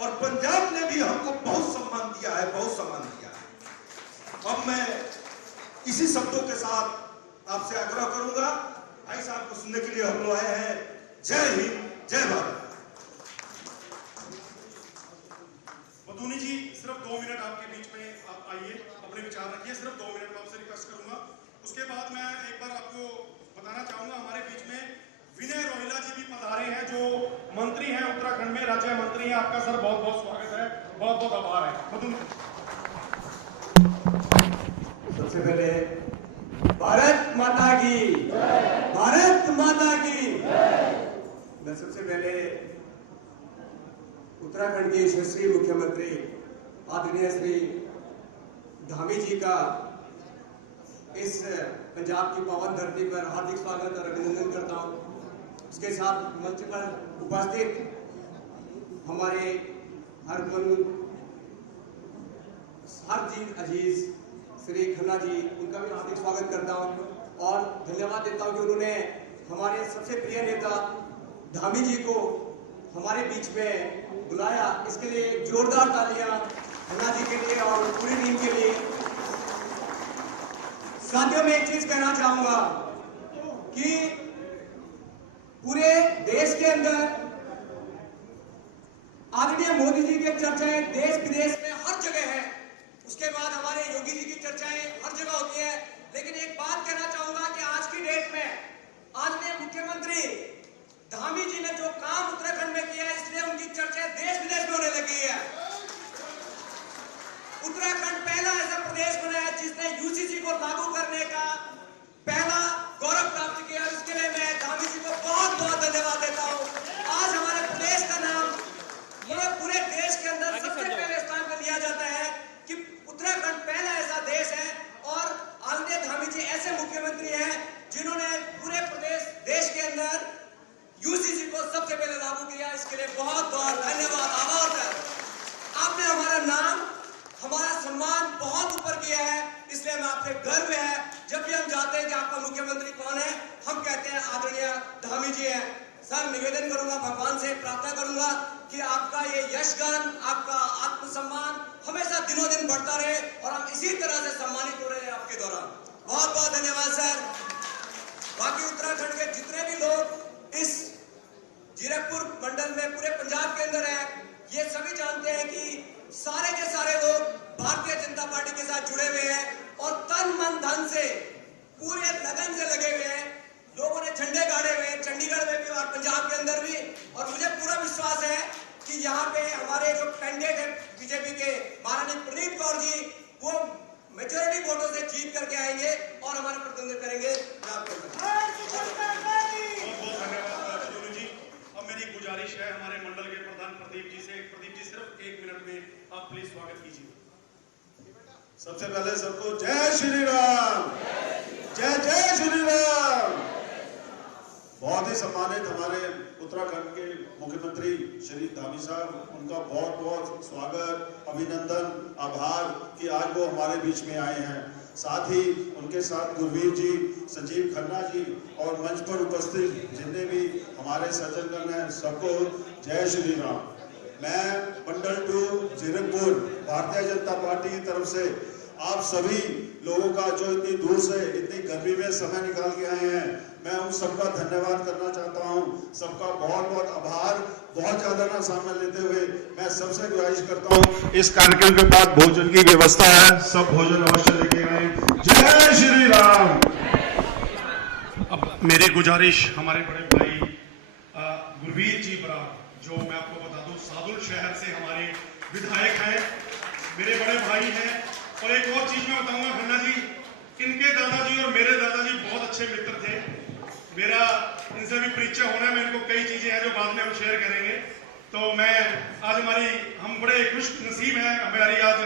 और पंजाब ने भी हमको बहुत सम्मान दिया है, बहुत सम्मान दिया है। अब मैं इसी शब्दों के साथ आपसे आग्रह करूंगा, भाई साहब को सुनने के लिए हम लोग आए हैं। जय हिंद, जय भारत। मधुनी जी, सिर्फ 2 मिनट आपके बीच में आप आइए, अपने विचार रखिए, सिर्फ 2 मिनट में आपसे रिक्वेस्ट करूंगा। उसके बाद मैं एक बार आपको बताना चाहूंगा, हमारे बीच में विनय रोहिला जी भी पधारे हैं, जो मंत्री हैं उत्तराखंड में, राज्य मंत्री हैं। आपका सर बहुत बहुत स्वागत है, बहुत बहुत आभार है। मधुनी, सबसे पहले भारत माता की, भारत माता की। मैं सबसे पहले उत्तराखंड के यशस्वी मुख्यमंत्री आदरणीय श्री धामी जी का इस पंजाब की पावन धरती पर हार्दिक स्वागत और अभिनंदन करता हूं। उसके साथ मंच पर उपस्थित हमारे हर चीज अजीज श्री खन्ना जी, उनका भी हार्दिक स्वागत करता हूं और धन्यवाद देता हूं कि उन्होंने हमारे सबसे प्रिय नेता धामी जी को हमारे बीच में बुलाया। इसके लिए जोरदार तालियां खन्ना जी के लिए और पूरी टीम के लिए। साथियों, में एक चीज कहना चाहूंगा कि पूरे देश के अंदर आदरणीय मोदी जी की चर्चाएं देश विदेश में हर जगह है। उसके बाद हमारे योगी जी की चर्चाएं हर जगह होती है। लेकिन एक बात कहना चाहूंगा कि आज की डेट में आदरणीय मुख्यमंत्री धामी जी ने जो काम उत्तराखंड में किया है, इसलिए उनकी चर्चा देश विदेश में होने लगी है। उत्तराखंड पहला ऐसा प्रदेश बना है जिसने यूजीसी को लागू करने का पहला गौरव प्राप्त किया। इसके लिए मैं धामी जी को बहुत बहुत धन्यवाद देता हूं। आज हमारे प्रदेश का नाम पूरे देश के अंदर सबसे पहले स्थान पर लिया जाता है कि उत्तराखंड पहला ऐसा देश है और आदरणीय धामी जी ऐसे मुख्यमंत्री हैं जिन्होंने पूरे देश के अंदर यूजीसी को सबसे पहले लागू किया। इसके लिए बहुत बहुत धन्यवाद, आभार है। आपने हमारा नाम, हमारा सम्मान बहुत ऊपर किया है, इसलिए हमें आपसे गर्व है। जब भी हम जाते हैं कि आपका मुख्यमंत्री कौन है, हम कहते हैं आदरणीय धामी जी हैं। सर, निवेदन करूंगा, भगवान से प्रार्थना करूंगा कि आपका ये यशगान, आपका आत्मसम्मान हमेशा दिनों दिन बढ़ता रहे और हम इसी तरह से सम्मानित हो रहे हैं आपके द्वारा। बहुत बहुत धन्यवाद सर। बाकी उत्तराखंड के जितने भी लोग इस जीरकपुर मंडल में पूरे पंजाब के अंदर है, ये सभी जानते हैं कि सारे के सारे लोग भारतीय जनता पार्टी के साथ जुड़े हुए हैं और तन मन धन से पूरे लगन से लगे हुए हैं। लोगों ने झंडे गाड़े हुए हैं चंडीगढ़ में भी और पंजाब के अंदर भी। और मुझे पूरा विश्वास है कि यहाँ पे हमारे जो कैंडिडेट है बीजेपी के माननीय प्रदीप कौर जी, वो मेजोरिटी वोटों से जीत करके आएंगे और हमारा प्रतिनिधित्व करेंगे। गुजारिश है हमारे मंडल के प्रधान प्रदीप जी से। प्रदीप जी, सिर्फ 1 मिनट में आप प्लीज स्वागत कीजिए। सबसे पहले सबको जय श्री राम, जय जय श्री राम। बहुत ही सम्मानित हमारे उत्तराखंड के मुख्यमंत्री श्री धामी साहब, उनका बहुत बहुत स्वागत, अभिनंदन, आभार कि आज वो हमारे बीच में आए हैं। साथ ही उनके साथ गुरवीर जी, संजीव खन्ना जी और मंच पर उपस्थित जितने भी हमारे सज्जनगण हैं, सबको जय श्री राम। मैं मंडल 2 जीरकपुर भारतीय जनता पार्टी की तरफ से आप सभी लोगों का जो इतनी दूर से इतनी गर्मी में समय निकाल के आए हैं, मैं उन सबका धन्यवाद करना चाहता हूं। सबका बहुत बहुत आभार। बहुत ज्यादा ना सामान लेते हुए मैं सबसे गुजारिश करता हूं, इस कार्यक्रम के बाद भोजन की व्यवस्था है, सब भोजन अवश्य लेके आए। जय श्री राम। अब मेरी गुजारिश हमारे बड़े भाई गुरवीर जी बराड़, जो मैं आपको बता दूं सादुल शहर से हमारे विधायक हैं, मेरे बड़े भाई हैं। और एक और चीज मैं बताऊंगा खन्ना जी, इनके दादाजी और मेरे दादाजी बहुत अच्छे मित्र थे। मेरा इनसे भी परिचय होना में, इनको कई चीजें हैं जो बाद में हम शेयर करेंगे। तो मैं आज हम बड़े खुश नसीब हैं, हमारी आज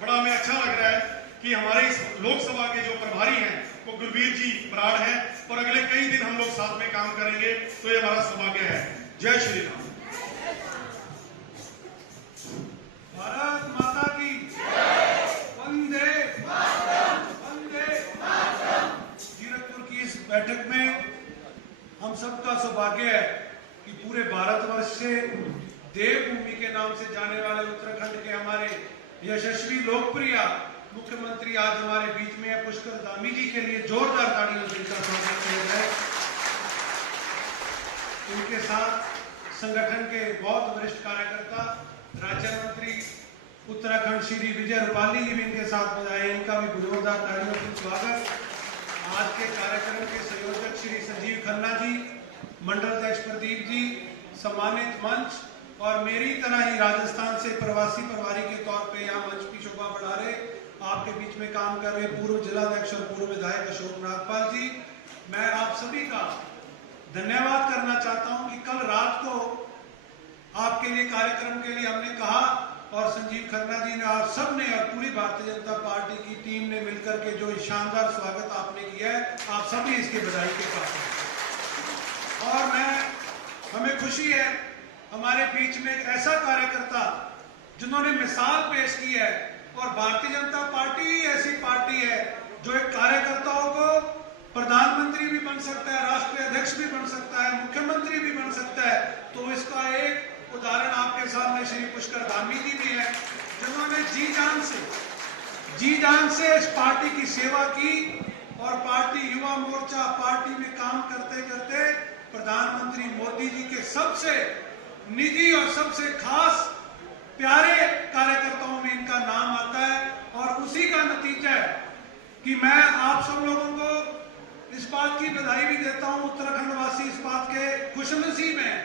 बड़ा हमें अच्छा लग रहा है कि हमारे इस लोकसभा के जो प्रभारी हैं वो गुरवीर जी बराड़ हैं और अगले कई दिन हम लोग साथ में काम करेंगे। तो ये हमारा सौभाग्य है। जय श्री राम। भारत माता की वंदे वंदे। जीरकपुर की इस बैठक में हम सबका सौभाग्य है कि पूरे भारतवर्ष से देवभूमि के के नाम से जाने वाले उत्तराखंड के हमारे यशस्वी लोकप्रिय मुख्यमंत्री आज हमारे बीच में है। पुष्कर धामी जी के लिए जोरदार तालियों से इनका स्वागत किया जाए। इनके साथ संगठन के बहुत वरिष्ठ कार्यकर्ता राज्य मंत्री उत्तराखंड श्री विजय रूपाली जी भी इनके साथ बजाए, इनका भी जोरदार तालियों से स्वागत। आज के कार्यक्रम के संयोजक श्री संजीव खन्ना जी, मंडल अध्यक्ष प्रदीप जी, सम्मानित मंच और मेरी तरह ही राजस्थान से प्रवासी प्रभारी के तौर पे यहाँ मंच की शोभा बढ़ा रहे आपके बीच में काम कर रहे पूर्व जिलाध्यक्ष और पूर्व विधायक अशोक नागपाल जी, मैं आप सभी का धन्यवाद करना चाहता हूं कि कल रात को आपके लिए कार्यक्रम के लिए हमने कहा और संजीव खन्ना जी ने, आप सब ने और पूरी भारतीय जनता पार्टी की टीम ने मिलकर के जो शानदार स्वागत आपने किया है, आप सभी इसके बधाई के पात्र हैं। और हमें खुशी है हमारे बीच में एक ऐसा कार्यकर्ता जिन्होंने मिसाल पेश की है, और भारतीय जनता पार्टी ही ऐसी पार्टी है जो एक कार्यकर्ताओं को प्रधानमंत्री भी बन सकता है, राष्ट्रीय अध्यक्ष भी बन सकता है, मुख्यमंत्री भी बन सकता है। तो इसका एक उदाहरण आपके सामने श्री पुष्कर धामी जी भी है, जिन्होंने जी जान से इस पार्टी की सेवा की और पार्टी युवा मोर्चा पार्टी में काम करते करते प्रधानमंत्री मोदी जी के सबसे निजी और सबसे खास प्यारे कार्यकर्ताओं में इनका नाम आता है। और उसी का नतीजा है कि मैं आप सब लोगों को इस बात की बधाई भी देता हूं, उत्तराखंड वासी इस बात के खुशनसीब हैं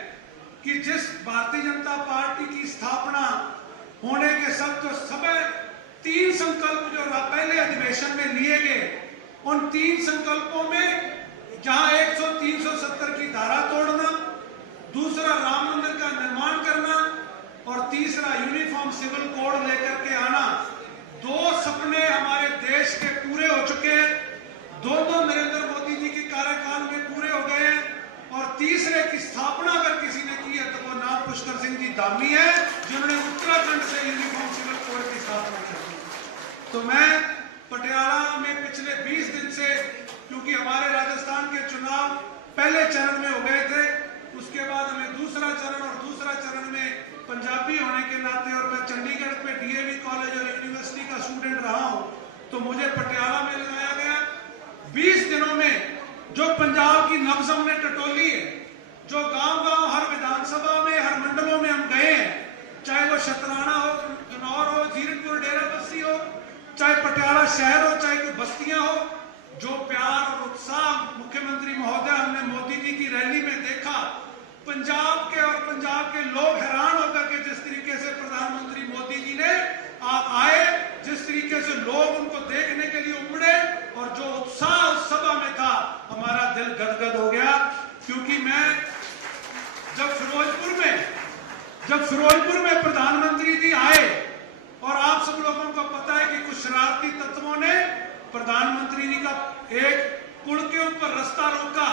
कि जिस भारतीय जनता पार्टी की स्थापना होने के समय 3 संकल्प जो पहले अधिवेशन में लिए गए, उन 3 संकल्पों में जहां 370 की धारा तोड़ना, दूसरा राम मंदिर का निर्माण करना और तीसरा यूनिफॉर्म सिविल कोड लेकर के आना, 2 सपने हमारे देश के पूरे हो चुके हैं। 2 नरेंद्र मोदी जी के कार्यकाल में पूरे हो गए हैं और तीसरे की स्थापना अगर किसी ने की है तो वो नाम पुष्कर सिंह जी धामी है, जिन्होंने उत्तराखंड से यूनिफॉर्म सिविल कोड की स्थापना की। तो मैं पटियाला में पिछले 20 दिन से, क्योंकि हमारे राजस्थान के चुनाव पहले चरण में हो गए थे, उसके बाद हमें दूसरा चरण में पंजाबी होने के नाते और मैं चंडीगढ़ पे डीएवी कॉलेज और यूनिवर्सिटी का स्टूडेंट रहा हूं, तो मुझे पटियाला में लगाया गया। 20 दिनों में जो पंजाब की नब्ज हमने टटोली है, जो गांव-गांव हर विधानसभा में हर मंडलों में हम गए हैं, चाहे वो शतराना हो, गनौर हो, जीरकपुर डेरा बस्सी हो, चाहे पटियाला शहर हो, चाहे कोई बस्तियां हो, जो प्यार और उत्साह मुख्यमंत्री महोदय हमने मोदी जी की रैली में देखा, पंजाब के लोग हैरान होकर के जिस तरीके से प्रधानमंत्री मोदी जी ने आए, जिस तरीके से लोग उनको देखने के लिए उमड़े और जो उत्साह उस सभा में था, हमारा दिल गदगद हो गया। क्योंकि मैं जब फिरोजपुर में प्रधानमंत्री जी आए और आप सब लोगों को पता है कि कुछ शरारती तत्वों ने प्रधानमंत्री जी का एक पुल के ऊपर रास्ता रोका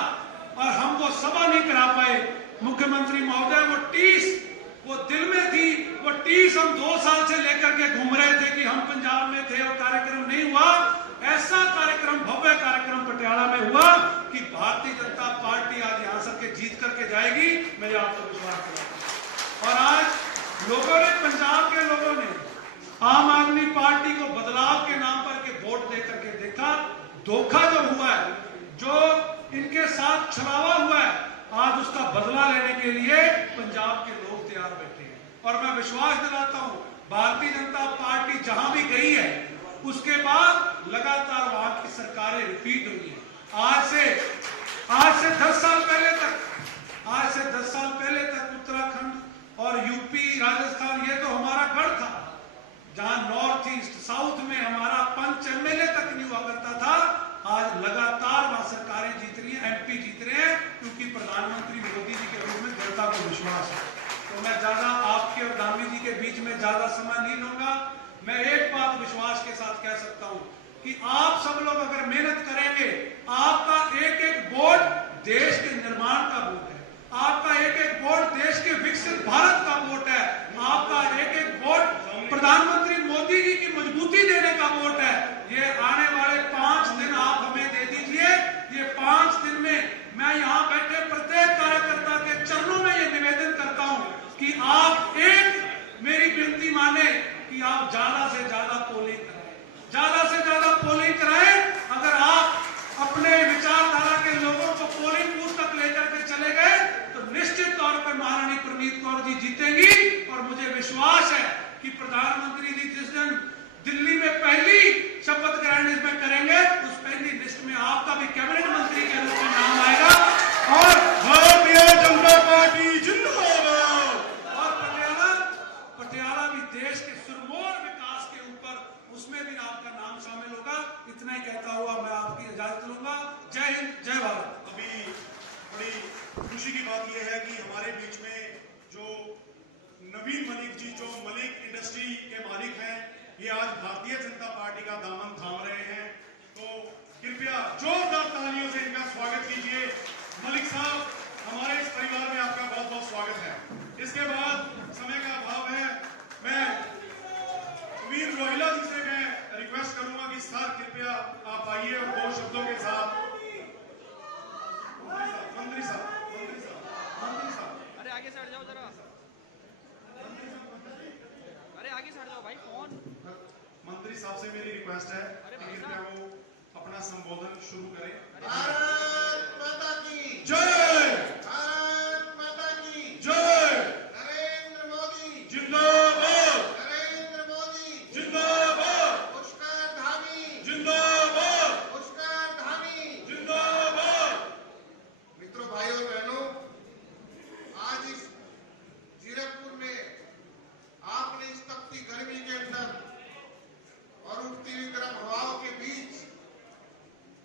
और हम वो सभा नहीं करा पाए। मुख्यमंत्री महोदय वो दिल में थी, वो टीस हम 2 साल से लेकर के घूम रहे थे कि हम पंजाब में थे और कार्यक्रम नहीं हुआ। ऐसा कार्यक्रम, भव्य कार्यक्रम पटियाला में हुआ कि भारतीय जनता पार्टी आज यहां से जीत करके जाएगी, मैं आपको विश्वास दिलाता हूं। और आज लोगों ने, पंजाब के लोगों ने आम आदमी पार्टी को बदलाव के नाम पर के वोट दे करके देखा। धोखा जो हुआ है, जो इनके साथ छलावा हुआ है, आज उसका बदला लेने के लिए पंजाब के लोग तैयार बैठे हैं। और मैं विश्वास दिलाता हूं, भारतीय जनता पार्टी जहां भी गई है, उसके बाद लगातार वहां की सरकारें रिपीट हुई है। आज से 10 साल पहले तक उत्तराखंड और यूपी, राजस्थान, ये तो हमारा गढ़ था, जहां नॉर्थ ईस्ट, साउथ में हमारा पंच एमएलए तक नहीं हुआ करता था। आज लगातार वहां सरकारें जीत रही हैं, एमपी जीत रहे हैं, क्योंकि प्रधानमंत्री मोदी जी के रूप में जनता को विश्वास है। तो मैं ज्यादा आपके और धामी जी के बीच में ज्यादा समय नहीं लूंगा। मैं एक बात विश्वास के साथ कह सकता हूं कि आप सब लोग अगर मेहनत करेंगे, आपका एक एक वोट देश के निर्माण का वोट है, आपका एक एक वोट देश के विकसित भारत का वोट है, आपका एक एक वोट प्रधानमंत्री मोदी जी की मजबूती देने का वोट है। ये आने वाले 5 दिन आप हमें दे दीजिए। ये 5 दिन में मैं यहाँ बैठे प्रत्येक कार्यकर्ता के चरणों में ये निवेदन करता हूँ कि आप एक विनती माने कि आप ज्यादा से ज्यादा पोलिंग कराएं, ज्यादा से ज्यादा पोलिंग कराएं। अगर आप अपने विचारधारा के लोगों को पोलिंग बूथ तक लेकर के चले गए तो निश्चित तौर पर महारानी प्रनीत कौर जी जीतेंगी। और मुझे विश्वास है कि प्रधानमंत्री जी जिस दिन दिल्ली में पहली शपथ ग्रहण इसमें करेंगे, उस पहली लिस्ट में आपका भी कैबिनेट मंत्री के रूप में नाम आएगा। और भारतीय जनता पार्टी जिंदाबाद। और पटियाला भी देश के सुरमौर विकास के ऊपर, उसमें भी आपका नाम शामिल होगा। इतना ही कहता हुआ मैं आपकी इजाजत लूंगा। जय हिंद, जय भारत। अभी बड़ी खुशी की बात यह है कि हमारे बीच में जो नवीन मलिक जी, जो मलिक इंडस्ट्री के मालिक हैं, ये आज भारतीय जनता पार्टी का दामन थाम रहे हैं। तो कृपया जोरदार तालियों से इनका स्वागत कीजिए। मलिक साहब, हमारे इस परिवार में आपका बहुत बहुत स्वागत है। इसके बाद समय का अभाव है, मैं वीर रोहिला जी से मैं रिक्वेस्ट करूंगा कि सर कृपया आप आइए और दो शब्दों के साथ। मंत्री साहब अरे आगे से हट जाओ जरा, अरे आगे से हट जाओ भाई। कौन मंत्री साहब से मेरी रिक्वेस्ट है कि कृपया वो अपना संबोधन शुरू करें। भारत माता की जय, भारत माता की जय, नरेंद्र मोदी जिंदाबाद, नरेंद्र मोदी जिंदाबाद, पुष्कर धामी जिंदाबाद, पुष्कर धामी। जिंदाबाद। मित्रों, भाइयों और बहनों, आज इस जीरकपुर में आपने इस तपती गर्मी के अंदर और उठती हुई गर्म हवाओं के बीच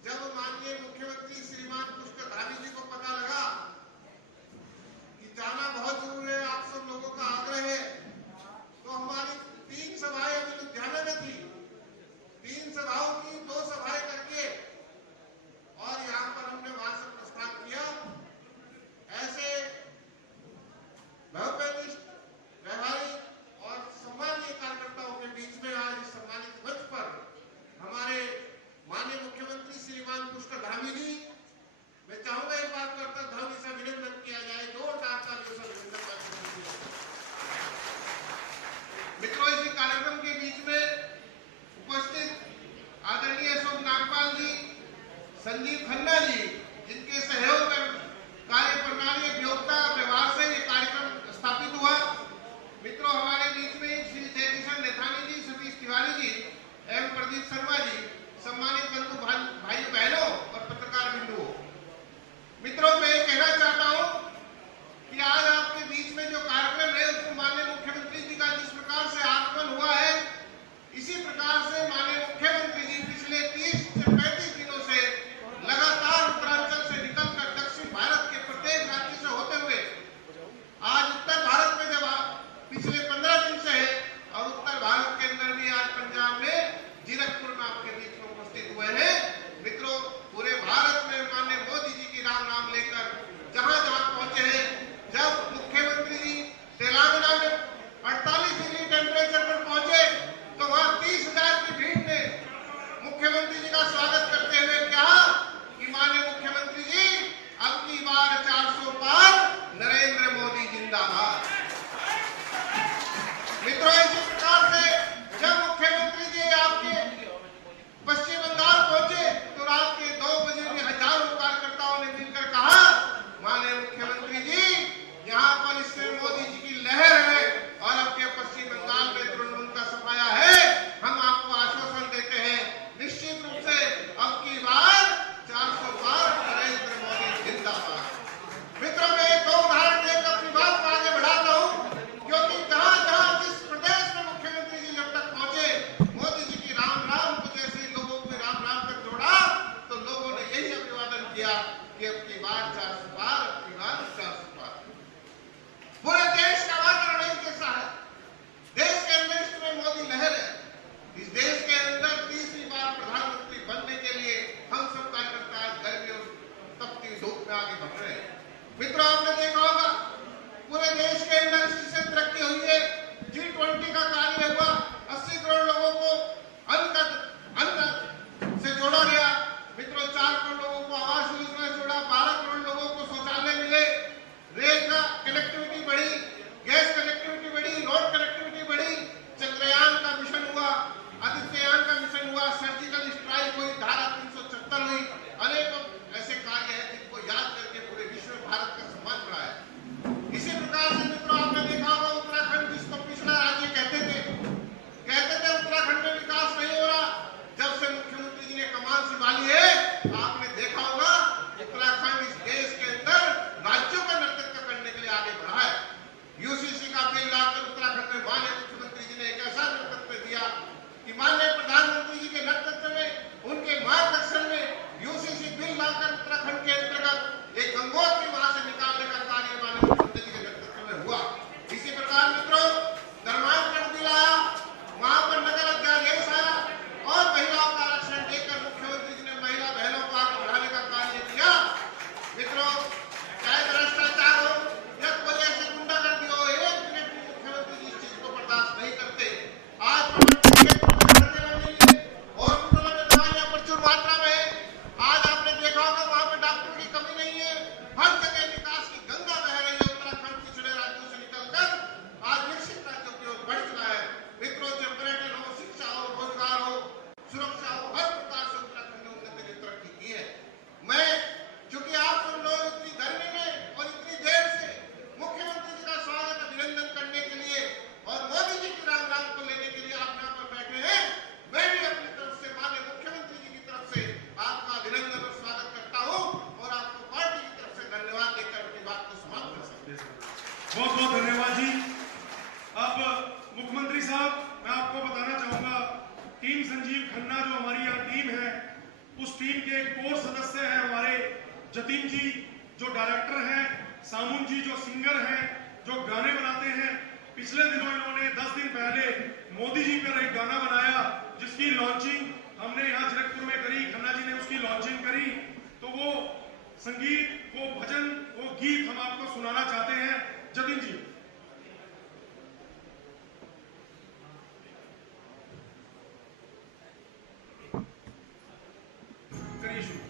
जब माननीय मुख्यमंत्री श्रीमान पुष्कर धामी जी को पता लगा कि जाना बहुत जरूरी है, आप सब लोगों का आग्रह है, तो हमारी 3 सभाएं अभी लुधियाना में थी। 3 सभाओं की 2 सभाएं करके और यहाँ पर हमने वहां से प्रस्थान किया। ऐसे भव्यनिष्ठ, व्यवहारिक और सम्मानीय कार्यकर्ताओं के बीच में आज इस सम्मानित मंच पर हमारे माननीय मुख्यमंत्री श्रीमान पुष्कर धामी जी, मैं चाहूंगा एक बात करता धामी से अभिनंदन किया जाए, जोरदार तालियों से अभिनंदन किया। मित्रों, इसी कार्यक्रम के बीच में उपस्थित आदरणीय अशोक नागपाल जी, संजीव खन्ना जी, जिनके सहयोग कार्य प्रणाली योग्यता व्यवहार से ये कार्यक्रम स्थापित हुआ। मित्रों, हमारे बीच में श्री जयकिशन नेथानी जी, सतीश तिवारी जी एवं प्रदीप शर्मा जी, सम्मानित बंधु भाइयों बहनों और पत्रकार बिंदुओं। मित्रों, मैं कहना चाहता हूं कि आज आपके बीच में जो कार्यक्रम है उसको माननीय मुख्यमंत्री जी का जिस प्रकार से आगमन हुआ है, इसी प्रकार से माननीय मुख्यमंत्री जी पिछले 30 से 35 दिनों से लगातार उत्तरांचल से निकलकर दक्षिण भारत के प्रत्येक राज्य से होते हुए आज उत्तर भारत में जब आप पिछले 15 दिन से है और उत्तर भारत के अंदर भी आज पंजाब में जीरकपुर में आपके बीच में उपस्थित हुए हैं। मित्रों, पूरे भारत में माननीय मोदी जी की राम नाम लेकर जहां जहां पहुंचे हैं, जब मुख्यमंत्री जी तेलंगाना में 48 डिग्री टेम्परेचर पर पहुंचे तो वहां 30,000 की भीड़ ने मुख्यमंत्री जी का स्वागत करते साहब, मैं आपको बताना चाहूंगा, टीम संजीव खन्ना जो हमारी यहाँ टीम है, उस टीम के कोर सदस्य हैं हमारे जतिन जी जो डायरेक्टर हैं, सामुन जी जो सिंगर हैं, जो गाने बनाते हैं। पिछले दिनों इन्होंने 10 दिन पहले मोदी जी पर एक गाना बनाया जिसकी लॉन्चिंग हमने यहाँ जीरकपुर में करी, खन्ना जी ने उसकी लॉन्चिंग करी। तो वो संगीत, वो भजन, वो गीत हम आपको सुनाना चाहते हैं। जतिन जी करिए शुरू।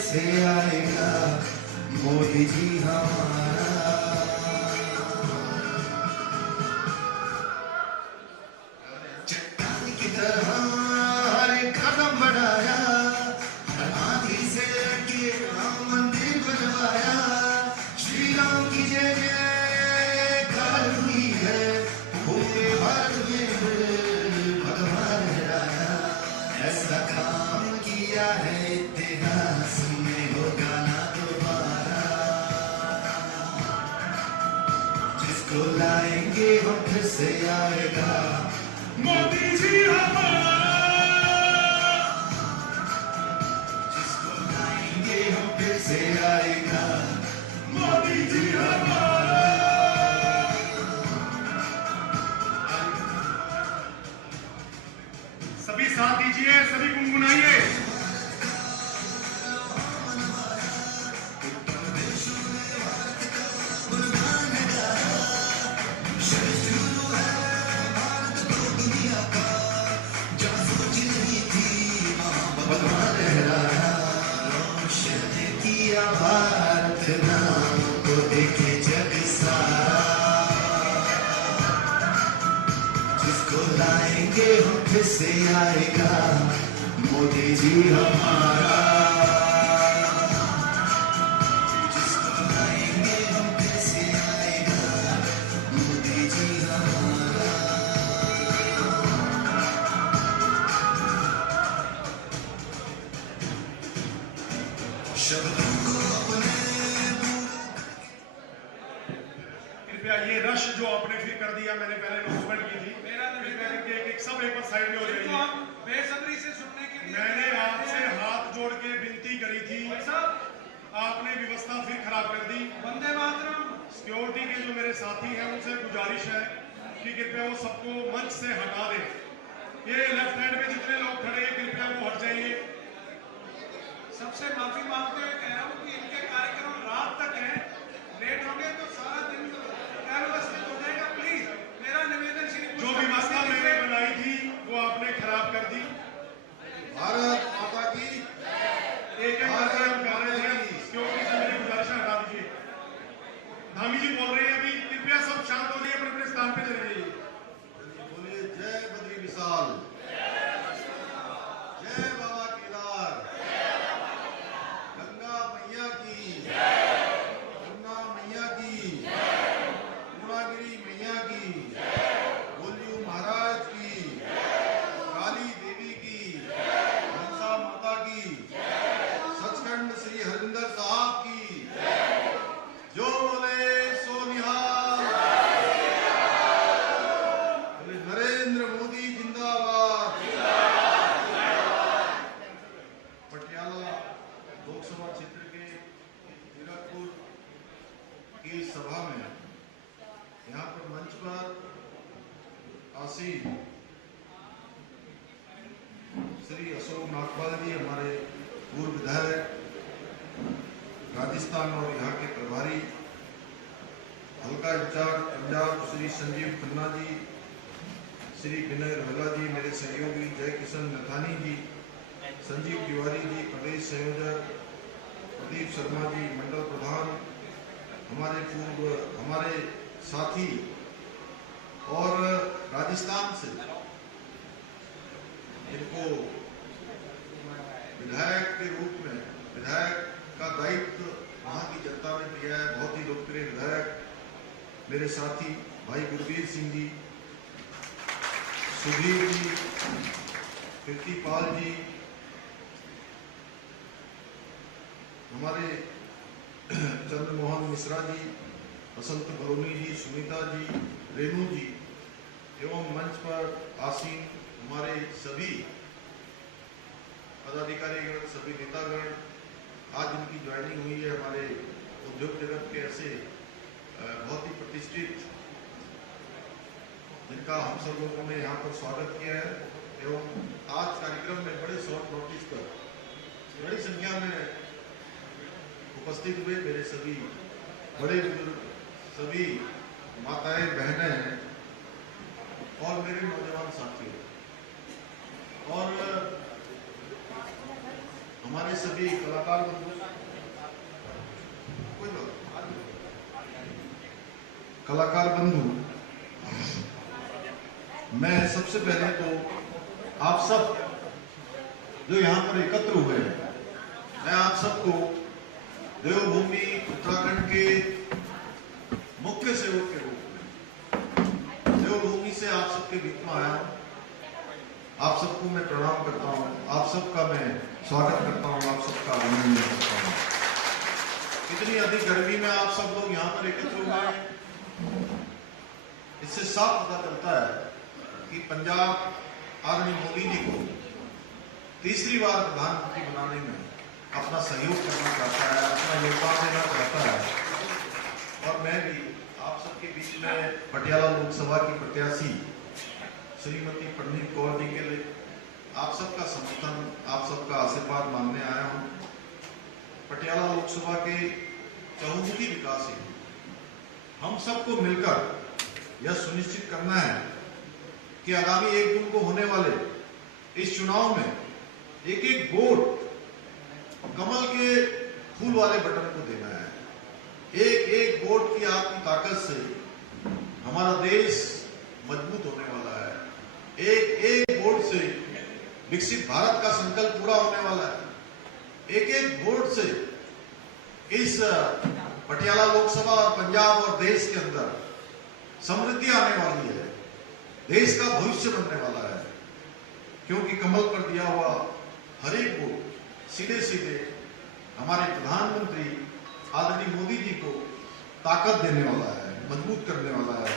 से आएगा मोदी जी हमारा। चट्टान की तरह हर एक कदम बढ़ाया, आंधी से लड़के राम मंदिर बनवाया। श्री राम की जय जयकार हुई है, पूरे भारत में भगवान लहराया। ऐसा काम किया है इतिहास में, होगा ना दोबारा। जिसको लाएंगे हम फिर से आएगा मोदी जी हमारा। जिसको लाएंगे हम फिर से आएगा मोदी जी हमारा। सभी साथ दीजिए, सभी गुनगुनाइए। भारत नाम को देखे जग सारा। जिसको लाएंगे हम फिर से आएगा मोदी जी हमारा। जिसको लाएंगे हम फिर से आएगा मोदी जी हमारा। शब्दों को अपने कृपया ये रश जो आपने फिर कर दिया, मैंने पहले अनाउंसमेंट की थी, एक सब एक बार साइड में हो जाइए। बेसब्री से सुनने के लिए मैंने आपसे हाथ जोड़ के विनती करी थी, आपने व्यवस्था फिर खराब कर दी। वंदे मातरम। सिक्योरिटी के जो मेरे साथी हैं उनसे गुजारिश है कि कृपया वो सबको मंच से हटा दें। ये लेफ्ट हैंड में जितने लोग खड़े हैं कृपया वो हट जाइए। सबसे माफी मांगते हुए कह रहा हूँ कि इनके कार्यक्रम रात तक है, लेट हो गए तो सारा दिन अव्यवस्थित हो जाएगा। प्लीज मेरा निवेदन श्री जो व्यवस्था मैंने बनाई थी वो आपने खराब कर दी। भारत माता की एक एक करके हम गा रहे थे, सिक्योरिटी से मेरी गुजारिश हटा दीजिए। धामी जी बोल रहे हैं अभी, कृपया सब शांत हो जाइए, अपने अपने स्थान पे चले जाइए। बोलिए जय बद्री विशाल, जय बाबा केदार, गंगा मैया की, यमुना मैया की, पूर्णागिरी मैया की, बोलियो महाराज की, काली देवी की, मनसा माता की, सचखंड श्री हरिंदर साहब की, जो बोले सो निहाल। की इस सभा में यहाँ पर मंच पर आसीन श्री अशोक नागपाल जी, हमारे पूर्व विधायक राजस्थान और यहाँ के प्रभारी हल्का इंचार्ज पंजाब श्री संजीव खन्ना जी, श्री विनय रोहला जी, मेरे सहयोगी जय किशन नथानी जी, संजीव तिवारी जी, प्रदेश संयोजक प्रदीप शर्मा जी, मंडल प्रधान, हमारे साथी और राजस्थान से जिनको विधायक के रूप में विधायक का दायित्व वहाँ की जनता ने दिया है, बहुत ही लोकप्रिय विधायक मेरे साथी भाई गुरवीर सिंह जी, सुधीर जी, कीर्तिपाल जी, हमारे चंद्रमोहन मिश्रा जी, बसंत बलोनी जी, सुनीता जी, रेणु जी एवं मंच पर आसीन हमारे सभी पदाधिकारीगण, सभी नेतागण, आज इनकी ज्वाइनिंग हुई है हमारे उद्योग जगत के ऐसे बहुत ही प्रतिष्ठित जिनका हम सब लोगों ने यहाँ पर स्वागत किया है एवं आज कार्यक्रम में बड़े शॉर्ट नोटिस पर बड़ी संख्या में उपस्थित हुए मेरे सभी बड़े बुजुर्ग, सभी माताएं, बहनें और मेरे नौजवान साथियों और हमारे सभी कलाकार बंधु, मैं सबसे पहले तो आप सब जो यहाँ पर एकत्र हुए हैं, मैं आप सबको देवभूमि उत्तराखंड के मुख्य सेवक के रूप में देवभूमि से आप सबके बीच में आया हूँ। आप सबको मैं प्रणाम करता हूँ, आप सबका मैं स्वागत करता हूँ, आप सबका अभिनंदन करता हूँ। इतनी अधिक गर्मी में आप सब लोग यहाँ पर एकत्र हुए हैं, इससे साफ पता चलता है कि पंजाब आदरणीय मोदी जी को तीसरी बार प्रधानमंत्री बनाने में अपना सहयोग करना चाहता है, अपना योगदान देना चाहता है। और मैं भी आप सबके बीच में पटियाला लोकसभा की प्रत्याशी श्रीमती प्रनीत कौर जी के लिए आप सबका समर्थन, आप सबका आशीर्वाद मांगने आया हूँ। पटियाला लोकसभा के चहुमुखी विकास हेतु हम सबको मिलकर यह सुनिश्चित करना है कि आगामी 1 जून को होने वाले इस चुनाव में एक एक वोट कमल के फूल वाले बटन को देना है। एक एक वोट की आपकी ताकत से हमारा देश मजबूत होने वाला है। एक एक वोट से विकसित भारत का संकल्प पूरा होने वाला है। एक एक वोट से इस पटियाला लोकसभा और पंजाब और देश के अंदर समृद्धि आने वाली है, देश का भविष्य बनने वाला है, क्योंकि कमल पर दिया हुआ हर एक वोट सीधे सीधे हमारे प्रधानमंत्री आदरणीय मोदी जी को ताकत देने वाला है, मजबूत करने वाला है।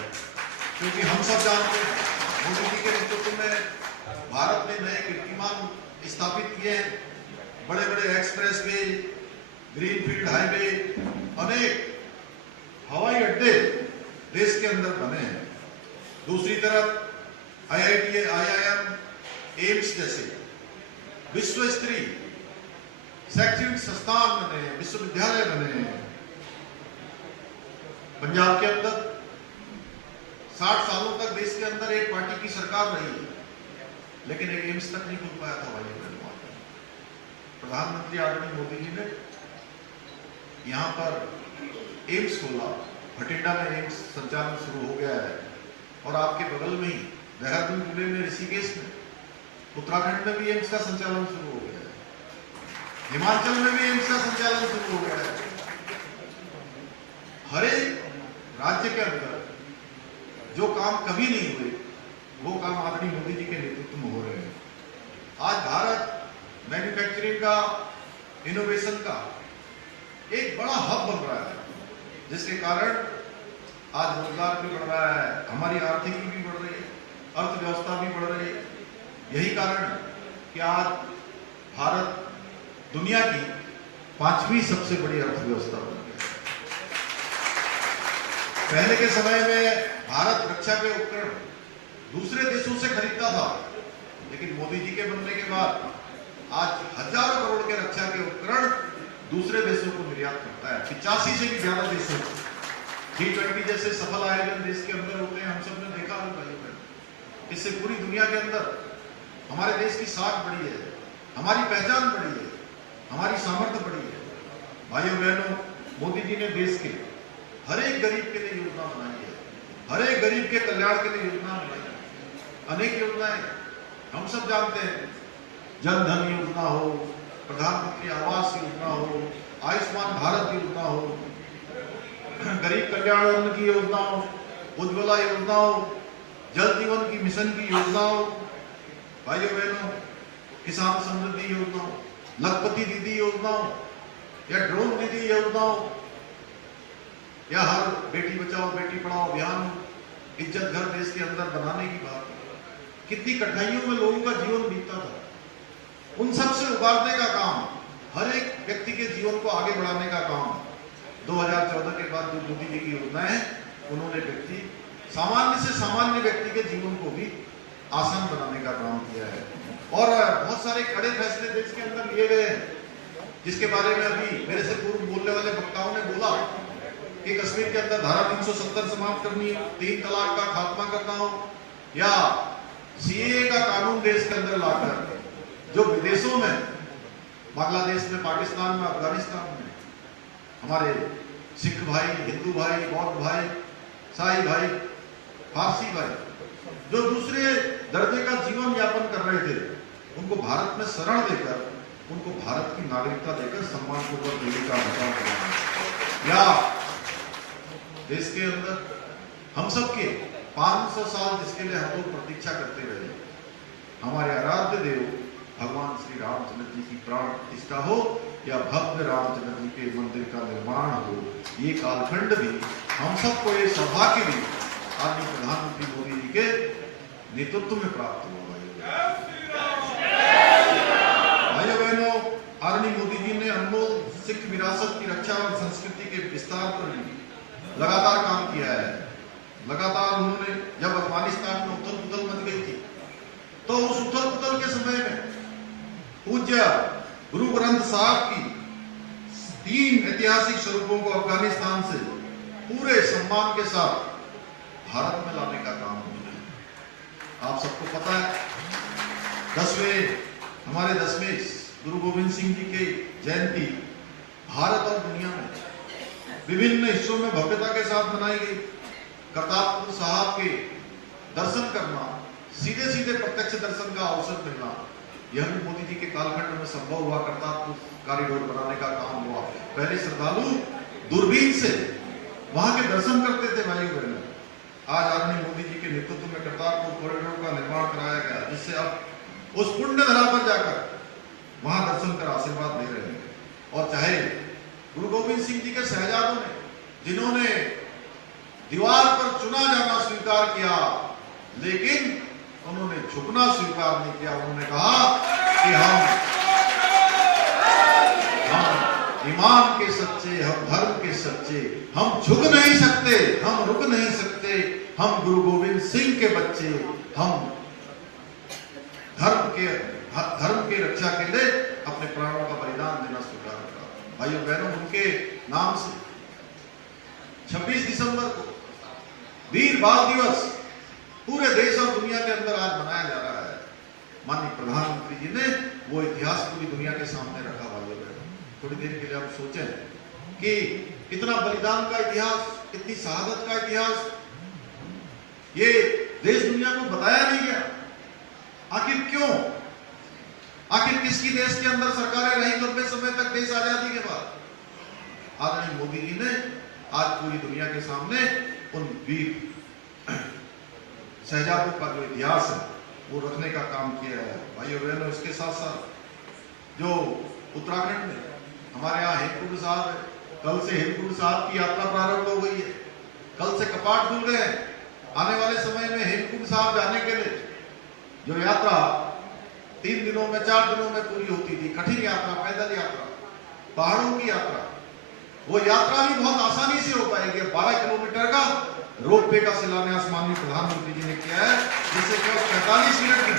क्योंकि हम सब जानते हैं मोदी जी के नेतृत्व में भारत ने नए कीर्तिमान स्थापित किए हैं। बड़े बड़े एक्सप्रेस वे, ग्रीनफील्ड हाईवे, अनेक हवाई अड्डे देश के अंदर बने हैं। दूसरी तरफ IIT, IIM, एम्स जैसे विश्व स्तरीय शैक्षणिक संस्थान बने, विश्वविद्यालय बने हैं। पंजाब के अंदर 60 सालों तक देश के अंदर एक पार्टी की सरकार रही है, लेकिन एक एम्स तक नहीं खुल पाया था भाई। प्रधानमंत्री आदरणीय मोदी जी ने यहाँ पर एम्स खोला, भटिंडा में एम्स संचालन शुरू हो गया है और आपके बगल में ही देहरादून जिले में ऋषिकेश में, उत्तराखंड में भी एम्स का संचालन शुरू हो गया है, हिमाचल में भी एम्स का संचालन शुरू हो गया है। हर एक राज्य के अंदर जो काम कभी नहीं हुए वो काम आदरणीय मोदी जी के नेतृत्व में हो रहे हैं। आज भारत मैन्युफैक्चरिंग का, इनोवेशन का एक बड़ा हब बन रहा है, जिसके कारण आज रोजगार भी बढ़ रहा है, हमारी आर्थिकी भी बढ़ रही है, अर्थव्यवस्था भी बढ़ रही है। यही कारण कि आज भारत दुनिया की 5वीं सबसे बड़ी अर्थव्यवस्था बन गया है। पहले के समय में भारत रक्षा के उपकरण दूसरे देशों से खरीदता था, लेकिन मोदी जी के बनने के बाद आज हजारों करोड़ के रक्षा के उपकरण दूसरे देशों को निर्यात करता है, 85 से भी ज्यादा देशों को। G20 जैसे सफल आयोजन देश के अंदर होते हैं, हम सब ने देखा होगा। इससे पूरी दुनिया के अंदर हमारे देश की साख बढ़ी है, हमारी पहचान बढ़ी है, हमारी सामर्थ्य बढ़ी है। भाइयों बहनों, मोदी जी ने देश के हर एक गरीब के लिए योजना बनाई है, हर एक गरीब के कल्याण के लिए योजना बनाई है। अनेक योजनाएं हम सब जानते हैं, जन धन योजना हो, प्रधानमंत्री आवास योजना हो, आयुष्मान भारत योजना हो, गरीब कल्याण अन्न की योजना हो, उज्ज्वला योजना हो, जल जीवन की मिशन की योजना हो, भाइयों बहनों किसान समृद्धि योजना हो, लखपति दीदी योजना हो, या ड्रोन दीदी योजना हो, या हर बेटी बचाओ बेटी पढ़ाओ अभियान हो, इज्जत घर देश के अंदर बनाने की बात है। कितनी कठिनाइयों में लोगों का जीवन बीतता था, उन सब से उबारने का काम, हर एक व्यक्ति के जीवन को आगे बढ़ाने का काम 2014 के बाद जो मोदी जी की योजना है, उन्होंने व्यक्ति सामान्य से सामान्य व्यक्ति के जीवन को भी आसान बनाने का काम किया है। और बहुत सारे कड़े फैसले देश के अंदर लिए गए हैं, जिसके बारे में अभी मेरे से पूर्व बोलने वाले वक्ताओं ने बोला कि कश्मीर के अंदर धारा 370 समाप्त करनी हो, 3 तलाक का खात्मा करना हो, या सीएए का कानून देश के अंदर लाकर जो विदेशों में, बांग्लादेश में, पाकिस्तान में, अफगानिस्तान में हमारे सिख भाई, हिंदू भाई, बौद्ध भाई, ईसाई भाई, फारसी भाई जो दूसरे दर्जे का जीवन यापन कर रहे थे, उनको भारत में शरण देकर, उनको भारत की नागरिकता देकर सम्मानपूर्वक देने का बचाव करना, या देश के अंदर हम सबके 500 साल जिसके लिए हम लोग प्रतीक्षा करते रहे, हमारे आराध्य देव भगवान श्री रामचंद्र जी की प्राण प्रतिष्ठा हो, या भव्य रामचंद्र जी के मंदिर का निर्माण हो, ये कालखंड भी हम सबको ये सौभाग्य भी आदरणीय प्रधानमंत्री मोदी जी के नेतृत्व में प्राप्त हुआ। भाइयों बहनों, आदरणीय मोदी जी ने अनमोल सिख विरासत की रक्षा और संस्कृति के विस्तार पर भी लगातार काम किया है। लगातार उन्होंने, जब अफगानिस्तान में उथल पुथल मच गई थी, तो उस उथल पुथल के समय में पूज्य गुरु ग्रंथ साहब की 3 ऐतिहासिक स्वरूपों को अफगानिस्तान से पूरे सम्मान के साथ भारत में लाने का काम किया। आप सबको पता है, 10वें गुरु गोविंद सिंह जी की जयंती भारत और दुनिया में विभिन्न हिस्सों में भव्यता के साथ मनाई गई। करतारपुर साहब के दर्शन करना, सीधे सीधे प्रत्यक्ष दर्शन का अवसर मिलना, यह भी मोदी जी के कालखंड में संभव हुआ। करतारपुर कॉरिडोर बनाने का काम हुआ। पहले श्रद्धालु दूरबीन से वहां के दर्शन करते थे। भाइयों बहनों, आज आदरणीय मोदी जी के नेतृत्व में करतारपुर कॉरिडोर का निर्माण कराया गया, जिससे अब उस पुण्य धरा पर जाकर वहां दर्शन कर आशीर्वाद ले रहे हैं। और चाहे गुरु गोविंद सिंह जी के शहजादों ने, जिन्होंने दीवार पर चुना जाना स्वीकार किया, लेकिन उन्होंने झुकना स्वीकार नहीं किया। उन्होंने कहा कि हम ईमान के सच्चे, हम धर्म के सच्चे, हम झुक नहीं सकते, हम रुक नहीं सकते, हम गुरु गोविंद सिंह के बच्चे, हम धर्म के रक्षा के लिए अपने प्राणों का बलिदान देना स्वीकार करा। भाइयों बहनों, उनके नाम से 26 दिसंबर को वीर बाल दिवस पूरे देश और दुनिया के अंदर आज मनाया जा रहा है। माननीय प्रधानमंत्री जी ने वो इतिहास पूरी दुनिया के सामने रखा। भाइयों बहनों, थोड़ी देर के लिए आप सोचें कि इतना बलिदान का इतिहास, इतनी शहादत का इतिहास ये देश दुनिया को बताया नहीं गया। आखिर क्यों? आखिर किसकी देश के अंदर सरकारें रही लंबे समय तक देश आजादी के बाद? आदरणीय मोदी जी ने आज पूरी दुनिया के सामने उन वीर शहजादों का जो इतिहास है वो रखने का काम किया है। भाइयों बहनों, इसके साथ साथ जो उत्तराखंड में हमारे यहाँ हेमकुंड साहब है, कल से हेमकुंड साहब की यात्रा प्रारंभ हो गई है। कल से कपाट खुल गए हैं। आने वाले समय में हेमकुंड साहब जाने के लिए जो यात्रा 3 दिनों में, 4 दिनों में पूरी होती थी, कठिन यात्रा, पैदल यात्रा, पहाड़ों की यात्रा, वो यात्रा भी बहुत आसानी से हो पाएगी। 12 किलोमीटर का रोपवे का शिलान्यास माननीय प्रधानमंत्री जी ने किया है, जिससे केवल 45 मिनट में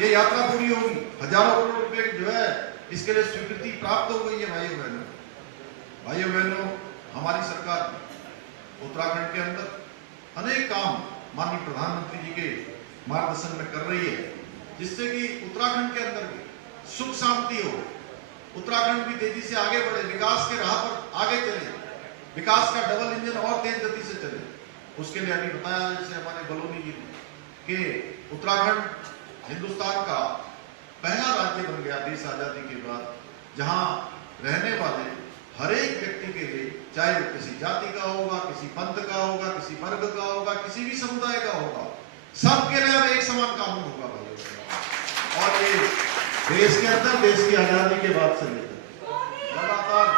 ये यात्रा पूरी होगी। हजारों करोड़ रुपए जो है इसके लिए स्वीकृति प्राप्त हो गई है। भाइयों बहनों, हमारी सरकार उत्तराखंड के अंदर अनेक काम माननीय प्रधानमंत्री जी के मार्गदर्शन में कर रही है, जिससे कि उत्तराखंड के अंदर भी सुख शांति हो, उत्तराखंड भी तेजी से आगे बढ़े, विकास के राह पर आगे चले, विकास का डबल इंजन और तेज गति से चले। उसके लिए अभी बताया जैसे हमारे बलोनी जी ने कि उत्तराखंड हिंदुस्तान का पहला राज्य बन गया देश आजादी के बाद, जहां रहने वाले हर एक व्यक्ति के लिए, चाहे वो किसी जाति का होगा, किसी पंथ का होगा, किसी वर्ग का होगा, किसी भी समुदाय का होगा, सबके लिए अब एक समान कानून होगा भाइयों। और ये देश के अंदर देश की आजादी के बाद से लेकर लगातार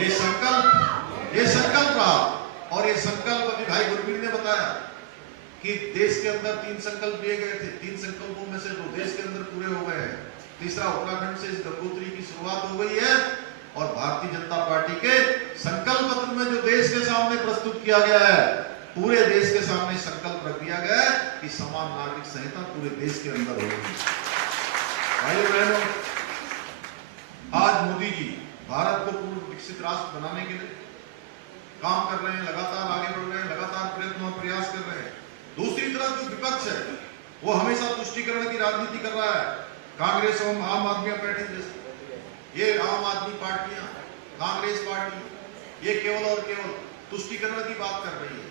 ये संकल्प रहा। और ये संकल्प अभी भाई गुरवीर ने बताया कि देश के अंदर 3 संकल्प लिए गए थे, 3 संकल्पों में से 2 देश के अंदर पूरे हो गए हैं, तीसरा उत्तराखंड से इस गंगोत्री की शुरुआत हो गई है। और भारतीय जनता पार्टी के संकल्प पत्र में जो देश के सामने प्रस्तुत किया गया है, पूरे देश के सामने संकल्प रख दिया गया है कि समान नागरिक संहिता पूरे देश के अंदर होगी। भाइयों बहनों, आज मोदी जी भारत को पूर्ण विकसित राष्ट्र बनाने के लिए काम कर रहे हैं, लगातार आगे बढ़ रहे हैं, लगातार प्रयत्न और प्रयास कर रहे हैं। दूसरी तरफ जो विपक्ष है वो हमेशा तुष्टीकरण की राजनीति कर रहा है। कांग्रेस और आम आदमी पार्टी जैसे ये आम आदमी पार्टियां, कांग्रेस पार्टी, ये केवल और केवल तुष्टीकरण की बात कर रही है।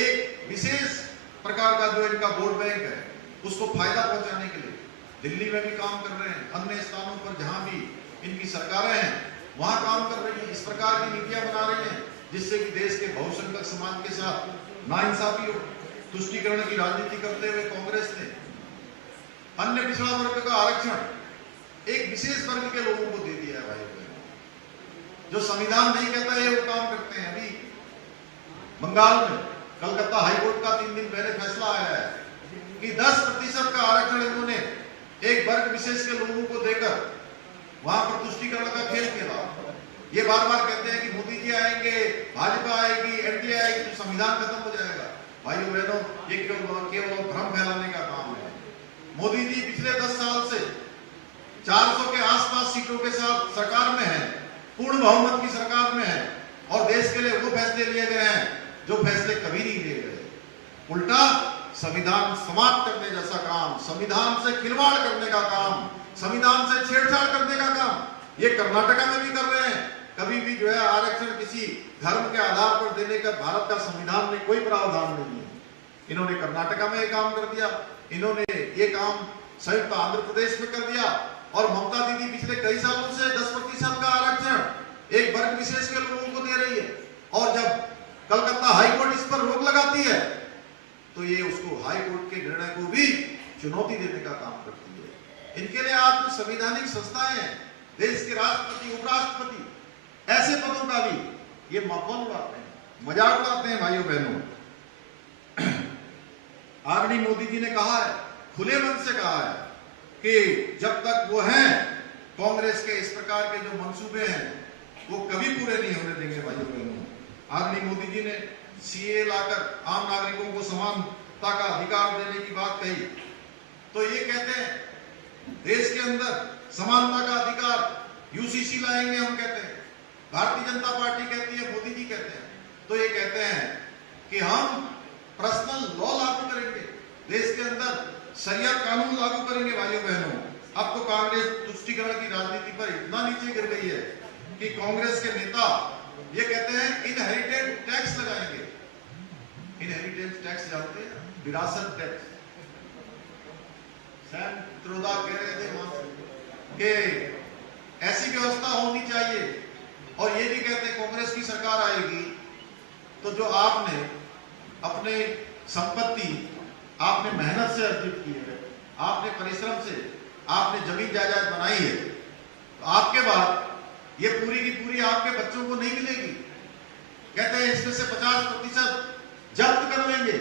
एक विशेष प्रकार का जो इनका वोट बैंक है उसको फायदा पहुंचाने के लिए दिल्ली में भी काम कर रहे हैं, अन्य स्थानों पर जहां भी इनकी सरकारें हैं वहां काम कर रही है। इस प्रकार की नीतियां बना रही हैं जिससे कि देश के बहुसंख्यक समाज के साथ नाइंसाफी हो। तुष्टीकरण की राजनीति करते हुए कांग्रेस ने अन्य पिछड़ा वर्ग का आरक्षण एक विशेष वर्ग के लोगों को दे दिया है। भाई जो संविधान नहीं कहता है वो काम करते हैं। अभी बंगाल में कलकत्ता हाईकोर्ट का 3 दिन पहले फैसला आया है कि 10% का आरक्षण इन्होंने एक वर्ग विशेष के लोगों को देकर वहां पर तुष्टीकरण का खेल खेला। ये बार बार कहते हैं कि मोदी जी आएंगे, भाजपा आएगी, एनडीए आएगी तो संविधान खत्म हो जाएगा। भाइयों बहनों, ये केवल भ्रम फैलाने का काम है। मोदी जी पिछले 10 साल से 400 के आसपास सीटों के साथ सरकार में है, पूर्ण बहुमत की सरकार में है, और देश के लिए वो फैसले लिए गए हैं जो फैसले कभी नहीं लिए गए। उल्टा संविधान समाप्त करने जैसा काम, संविधान से खिलवाड़ करने का काम, संविधान से छेड़छाड़ करने का काम ये कर्नाटका में भी कर रहे हैं। कभी भी जो है आरक्षण किसी धर्म के आधार पर देने का भारत का संविधान में कोई प्रावधान नहीं है। इन्होंने कर्नाटका में ये काम कर दिया, इन्होंने ये काम संयुक्त आंध्र प्रदेश में कर दिया, और ममता दीदी पिछले कई सालों से 10% का आरक्षण एक वर्ग विशेष के लोगों को दे रही है। और जब कलकत्ता हाईकोर्ट इस पर रोक लगाती है तो ये उसको हाईकोर्ट के निर्णय को भी चुनौती देने का काम करती है। इनके लिए आप जो संवैधानिक संस्थाएं हैं, देश के राष्ट्रपति, उपराष्ट्रपति, ऐसे पदों का भी ये माहौल उड़ाते हैं, मजाक उड़ाते हैं। भाइयों बहनों, आदरणीय मोदी जी ने कहा है, खुले मन से कहा है कि जब तक वो हैं कांग्रेस के इस प्रकार के जो मंसूबे हैं वो कभी पूरे नहीं होने देंगे। भाइयों बहनों, आदरणीय मोदी जी ने सीए लाकर आम नागरिकों को समानता का अधिकार देने की बात कही, तो ये कहते हैं देश के अंदर समानता का अधिकार यूसीसी लाएंगे, हम कहते हैं, भारतीय जनता पार्टी कहती है, मोदी जी कहते हैं, तो ये कहते हैं कि हम पर्सनल लॉ लागू करेंगे, देश के अंदर शरिया कानून लागू करेंगे। भाइयों बहनों, अब तो कांग्रेस तुष्टीकरण की राजनीति पर इतना नीचे गिर गई है कि कांग्रेस के नेता ये कहते हैं इनहेरिटेड टैक्स लगाएंगे। इनहेरिटेंस टैक्स जानते हैं, विरासत टैक्स। सैम त्रोदा कह रहे थे वहां कि ऐसी व्यवस्था होनी चाहिए, और ये भी कहते हैं कांग्रेस की सरकार आएगी तो जो आपने अपने संपत्ति आपने मेहनत से अर्जित की है, आपने परिश्रम से आपने जमीन जायदाद बनाई है, तो आपके बाद ये पूरी की पूरी आपके बच्चों को नहीं मिलेगी। कहते हैं इसमें से 50% जब्त कर लेंगे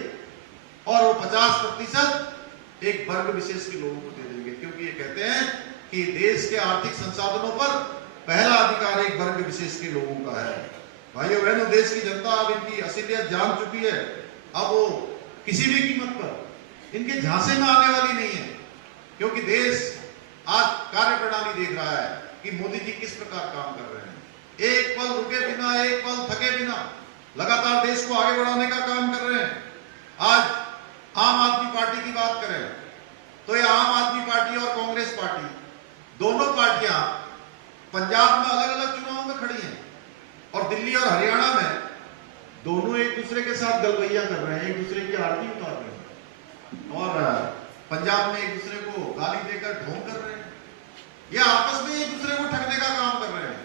और वो 50% एक वर्ग विशेष के लोगों को दे देंगे, क्योंकि ये कहते हैं कि देश के आर्थिक संसाधनों पर पहला अधिकार एक वर्ग विशेष के लोगों का है। भाइयों बहनों, देश की जनता अब इनकी असलियत जान चुकी है। अब वो किसी भी कीमत पर इनके झांसे में आने वाली नहीं है, क्योंकि देश आज कार्य प्रणाली देख रहा है कि मोदी जी किस प्रकार काम कर रहे हैं। एक पल रुके बिना, एक पल थके बिना लगातार देश को आगे बढ़ाने का काम कर रहे हैं। आज आम आदमी पार्टी की बात करें तो ये आम आदमी पार्टी और कांग्रेस पार्टी दोनों पार्टियां पंजाब में अलग अलग चुनावों में खड़ी हैं और दिल्ली और हरियाणा में दोनों एक दूसरे के साथ गलबैया कर रहे हैं, एक दूसरे की आरती उतार रहे हैं और पंजाब में एक दूसरे को गाली देकर ढोंग कर रहे हैं या आपस में एक दूसरे को ठगने का काम कर रहे हैं।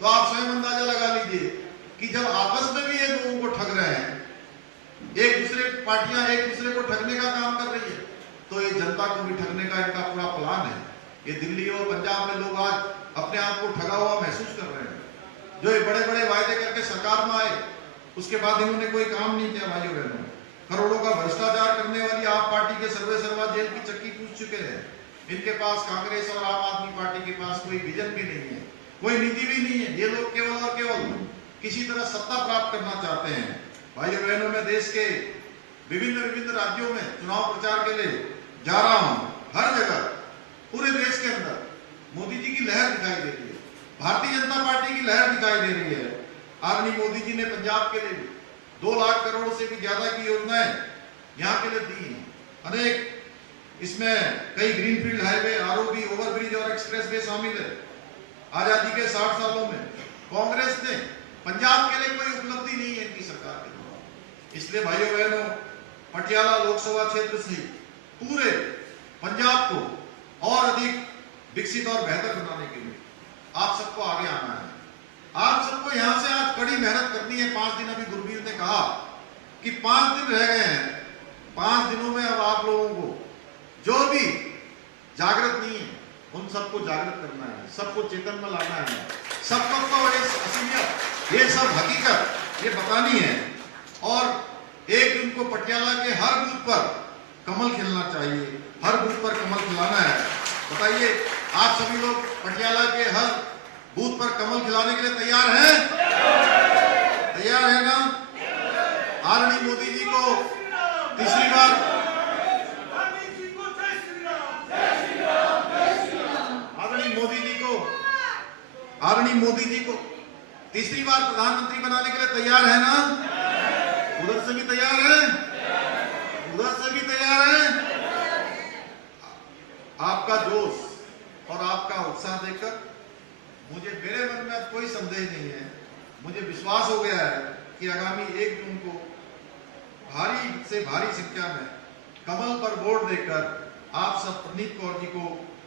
तो आप स्वयं अंदाजा लगा लीजिए कि जब आपस में भी ये लोगों को ठग रहे हैं, एक दूसरे पार्टियां एक दूसरे को ठगने का काम कर रही है, तो ये जनता को भी ठगने का इनका पूरा प्लान है। ये दिल्ली और पंजाब में लोग आज अपने आप को ठगा हुआ महसूस कर रहे हैं। जो ये बड़े बड़े वायदे करके सरकार में आए, उसके बाद इन्होंने कोई काम नहीं किया। भाइयों बहनों, करोड़ों का भ्रष्टाचार करने वाली आप पार्टी के सर्वे सर्वा जेल की चक्की पूछ चुके हैं। इनके पास कांग्रेस और आम आदमी पार्टी के पास कोई विजन भी नहीं है, कोई नीति भी नहीं है। ये लोग केवल और केवल किसी तरह सत्ता प्राप्त करना चाहते हैं। भाइयों बहनों, मैं देश के विभिन्न राज्यों में चुनाव प्रचार के लिए जा रहा हूं। हर जगह पूरे देश के अंदर मोदी जी की लहर दिखाई दे रही है, भारतीय जनता पार्टी की लहर दिखाई दे रही है। आदरणीय मोदी जी ने पंजाब के लिए 2 लाख करोड़ से भी ज्यादा की योजनाएं यहाँ के लिए दी हैं। अनेक इसमें कई ग्रीनफील्ड हाईवे, आरओबी, ओवरब्रिज और एक्सप्रेसवे शामिल है। आजादी के 60 सालों में कांग्रेस ने पंजाब के लिए कोई उपलब्धि नहीं है इनकी सरकार के द्वारा। इसलिए भाइयों बहनों, पटियाला लोकसभा क्षेत्र से पूरे पंजाब को और अधिक विकसित और बेहतर बनाने के लिए आप सबको आगे आना है। आप सबको यहां से आज कड़ी मेहनत करनी है। 5 दिन अभी गुरवीर ने कहा कि 5 दिन रह गए हैं। 5 दिनों में अब आप लोगों को जो भी जागृत नहीं है उन सबको जागृत करना है, सबको चेतन में लाना है, सबको तो ये असलियत, ये सब हकीकत ये बतानी है। और एक दिन को पटियाला के हर बूथ पर कमल खिलना चाहिए, हर बूथ पर कमल खिलाना है। बताइए, आप सभी लोग पटियाला के हर बूथ पर कमल खिलाने के लिए तैयार हैं? तैयार है ना? आदरणीय मोदी जी को तीसरी बार आदरणीय मोदी जी को तीसरी बार प्रधानमंत्री बनाने के लिए तैयार है ना? उधर से भी तैयार है, उधर से भी तैयार है। आपका जोश और आपका उत्साह देखकर मेरे मन में अब कोई संदेह नहीं है। मुझे विश्वास हो गया है कि आगामी 1 जून को भारी से भारी संख्या में कमल पर वोट देकर आप सब प्रनीत कौर जी को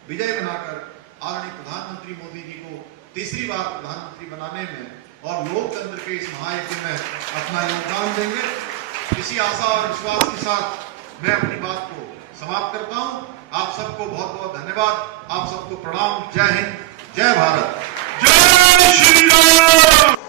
विजय बनाकर आदरणीय प्रधानमंत्री मोदी जी को तीसरी बार प्रधानमंत्री बनाने में और लोकतंत्र के इस महायज्ञ में अपना योगदान देंगे। इसी आशा और विश्वास के साथ मैं अपनी बात को समाप्त करता हूं। आप सबको बहुत बहुत धन्यवाद, आप सबको प्रणाम। जय हिंद, जय भारत, जय श्री राम।